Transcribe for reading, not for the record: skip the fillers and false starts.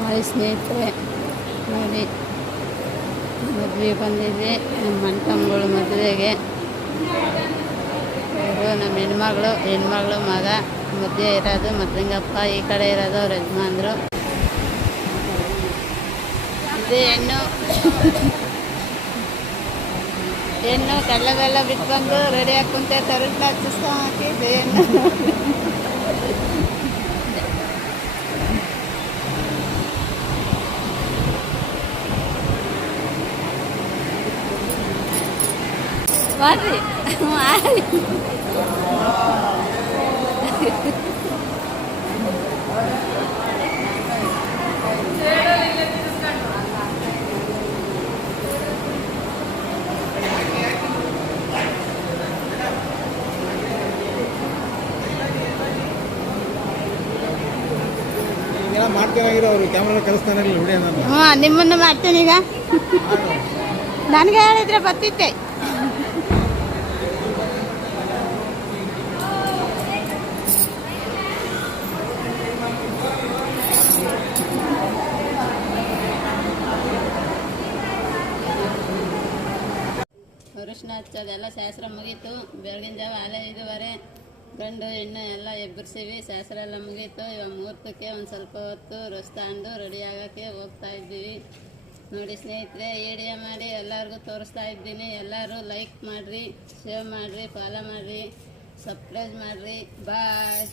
Hi ಸ್ನೇಹಿತರೆ, ನೋಡಿ ಮದುವೆ ಬಂದಿದೆ. ನಮ್ಮ ಮಣ್ತಮ್ಮಗಳು ಮದುವೆಗೆ ಇವರು ನಮ್ಮ ಹೆಣ್ಮಗಳು ಮಗ ಮದುವೆ ಇರೋದು ಮದ್ದಂಗಪ್ಪ. ಈ ಕಡೆ ಇರೋದು ಅವ್ರ ಯಜಮಾನ್ರು. ಇದು ಹೆಣ್ಣು ಕಳ್ಳೆಲ್ಲ ಬಿಟ್ಟು ಬಂದು ರೆಡಿ ಆಗಿ ಕುಂತೆ ತರಟ್ಲ ಹಚ್ಚಿಸ್ತಾ ಹಾಕಿದ್ದು ಹೆಣ್ಣು. ಮಾಡ್ರಿ ಮಾಡ್ತಾಗಿರೋರು ಕ್ಯಾಮ್ರಾ ಕಲಿಸ್ತಾನೆ ವಿಡಿಯೋ. ನಿಮ್ಮನ್ನು ಮಾಡ್ತೇನೀಗ. ನನಗೆ ಹೇಳಿದ್ರೆ ಬರ್ತಿದ್ದೆ. ಅರಿಶಿನ ಹಚ್ಚೋದೆಲ್ಲ ಶಾಸ್ತ್ರ ಮುಗೀತು. ಬೆಳಗಿನ ಜಾವ 5:30 ಗಂಡು ಹೆಣ್ಣು ಎಲ್ಲ ಎಬ್ಬರಿಸಿವಿ. ಶಾಸ್ತ್ರ ಎಲ್ಲ ಮುಗೀತು. ಇವಾಗ ಮುಹೂರ್ತಕ್ಕೆ ಒಂದು ಸ್ವಲ್ಪ ಹೊತ್ತು ರಸ್ ತಗೊಂಡು ರೆಡಿ ಆಗೋಕ್ಕೆ ಹೋಗ್ತಾ ಇದ್ದೀವಿ. ನೋಡಿ ಸ್ನೇಹಿತರೆ, ವಿಡಿಯೋ ಮಾಡಿ ಎಲ್ಲರಿಗೂ ತೋರಿಸ್ತಾ ಇದ್ದೀನಿ. ಎಲ್ಲರೂ ಲೈಕ್ ಮಾಡಿರಿ, ಶೇರ್ ಮಾಡಿರಿ, ಫಾಲೋ ಮಾಡಿರಿ, ಸಬ್ಸ್ಕ್ರೈಬ್ ಮಾಡಿರಿ. ಬಾಯ್.